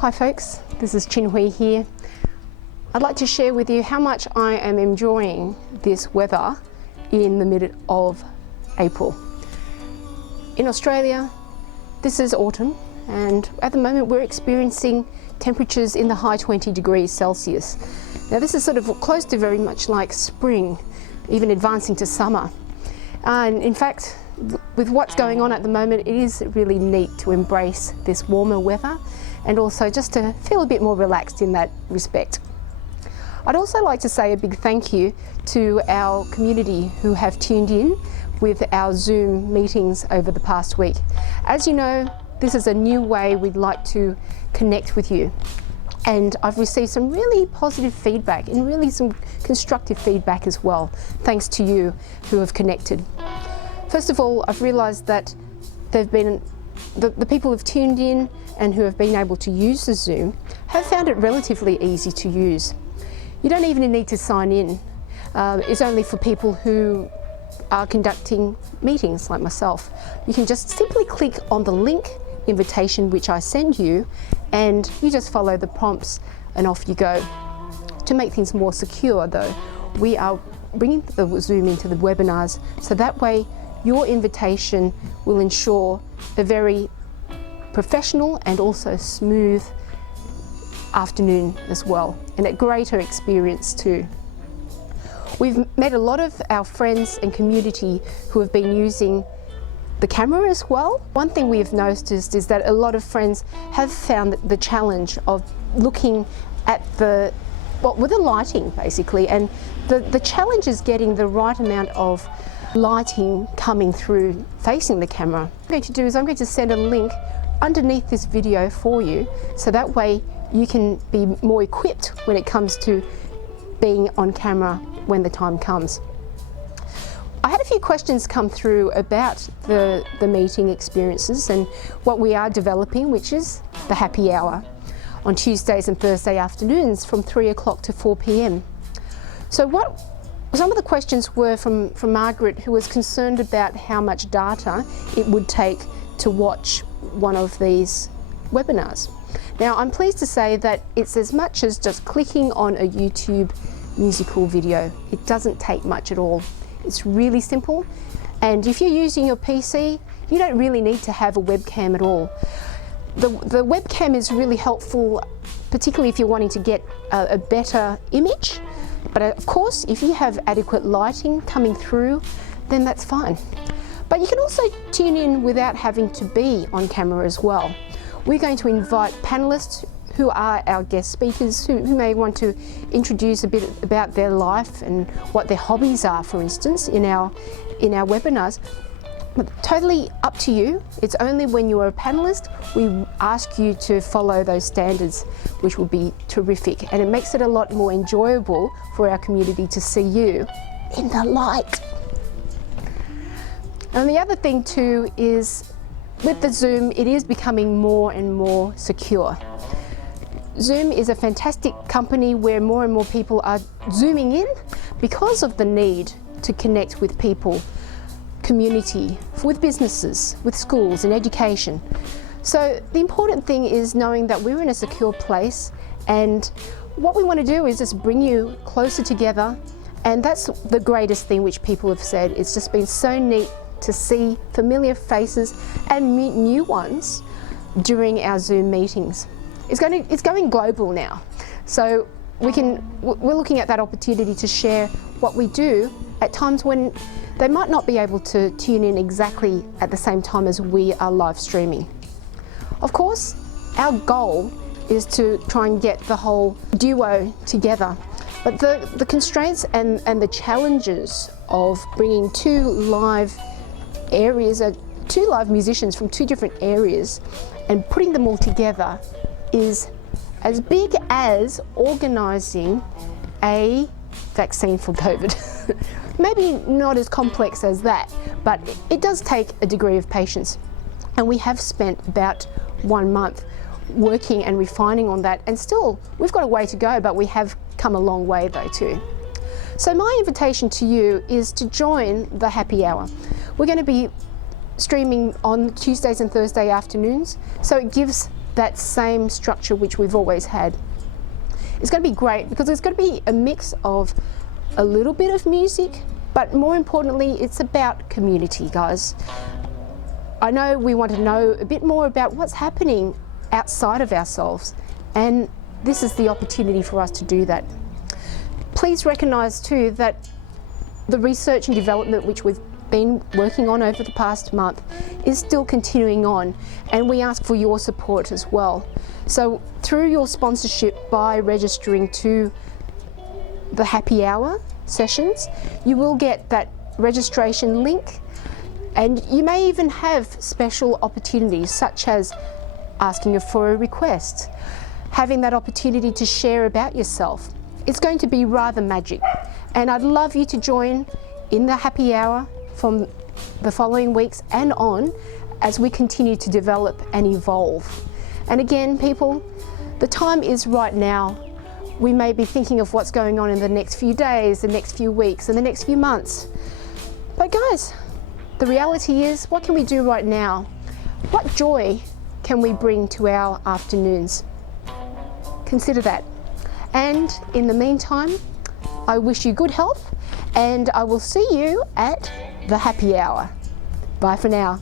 Hi folks, this is Chin Hui here. I'd like to share with you how much I am enjoying this weather in the middle of April. In Australia, this is autumn, and at the moment we're experiencing temperatures in the high 20 degrees Celsius. Now this is sort of close to very much like spring, even advancing to summer. And in fact, with what's going on at the moment, it is really neat to embrace this warmer weather and also just to feel a bit more relaxed in that respect. I'd also like to say a big thank you to our community who have tuned in with our Zoom meetings over the past week. As you know, this is a new way we'd like to connect with you. And I've received some really positive feedback and really some constructive feedback as well, thanks to you who have connected. First of all, I've realised that the people who've tuned in and who have been able to use the Zoom have found it relatively easy to use. You don't even need to sign in. It's only for people who are conducting meetings like myself. You can just simply click on the link invitation which I send you, and you just follow the prompts and off you go. To make things more secure though, we are bringing the Zoom into the webinars, so that way your invitation will ensure a very professional and also smooth afternoon as well, and a greater experience too. We've met a lot of our friends and community who have been using the camera as well. One thing we have noticed is that a lot of friends have found the challenge of looking at with the lighting basically, and the challenge is getting the right amount of lighting coming through facing the camera. What I'm going to do is I'm going to send a link underneath this video for you, so that way you can be more equipped when it comes to being on camera when the time comes. I had a few questions come through about the meeting experiences and what we are developing, which is the happy hour on Tuesdays and Thursday afternoons from 3 o'clock to 4 p.m. So some of the questions were from Margaret, who was concerned about how much data it would take to watch one of these webinars. Now I'm pleased to say that it's as much as just clicking on a YouTube musical video. It doesn't take much at all. It's really simple, and if you're using your PC, you don't really need to have a webcam at all. The webcam is really helpful, particularly if you're wanting to get a better image, but of course if you have adequate lighting coming through, then that's fine. But you can also tune in without having to be on camera as well. We're going to invite panelists who are our guest speakers who may want to introduce a bit about their life and what their hobbies are, for instance, in our webinars. But totally up to you. It's only when you are a panelist we ask you to follow those standards, which will be terrific, and it makes it a lot more enjoyable for our community to see you in the light. And the other thing too is, with the Zoom, it is becoming more and more secure. Zoom is a fantastic company where more and more people are zooming in because of the need to connect with people, community, with businesses, with schools and education. So the important thing is knowing that we're in a secure place, and what we want to do is just bring you closer together, and that's the greatest thing which people have said. It's just been so neat to see familiar faces and meet new ones during our Zoom meetings. It's going global now, so we're looking at that opportunity to share what we do at times when they might not be able to tune in exactly at the same time as we are live streaming. Of course, our goal is to try and get the whole duo together, but the constraints and the challenges of bringing two live musicians from two different areas and putting them all together is as big as organising a vaccine for COVID. Maybe not as complex as that, but it does take a degree of patience. And we have spent about 1 month working and refining on that, and still we've got a way to go, but we have come a long way though too. So my invitation to you is to join the happy hour. We're going to be streaming on Tuesdays and Thursday afternoons, so it gives that same structure which we've always had. It's going to be great because it's going to be a mix of a little bit of music, but more importantly, it's about community, guys. I know we want to know a bit more about what's happening outside of ourselves, and this is the opportunity for us to do that. Please recognise too that the research and development which we've been working on over the past month is still continuing on, and we ask for your support as well. So through your sponsorship, by registering to the happy hour sessions, you will get that registration link, and you may even have special opportunities such as asking for a request, having that opportunity to share about yourself. It's going to be rather magic, and I'd love you to join in the happy hour from the following weeks and on as we continue to develop and evolve. And again, people, the time is right now. We may be thinking of what's going on in the next few days, the next few weeks, and the next few months. But guys, the reality is, what can we do right now? What joy can we bring to our afternoons? Consider that. And in the meantime, I wish you good health, and I will see you at the happy hour. Bye for now.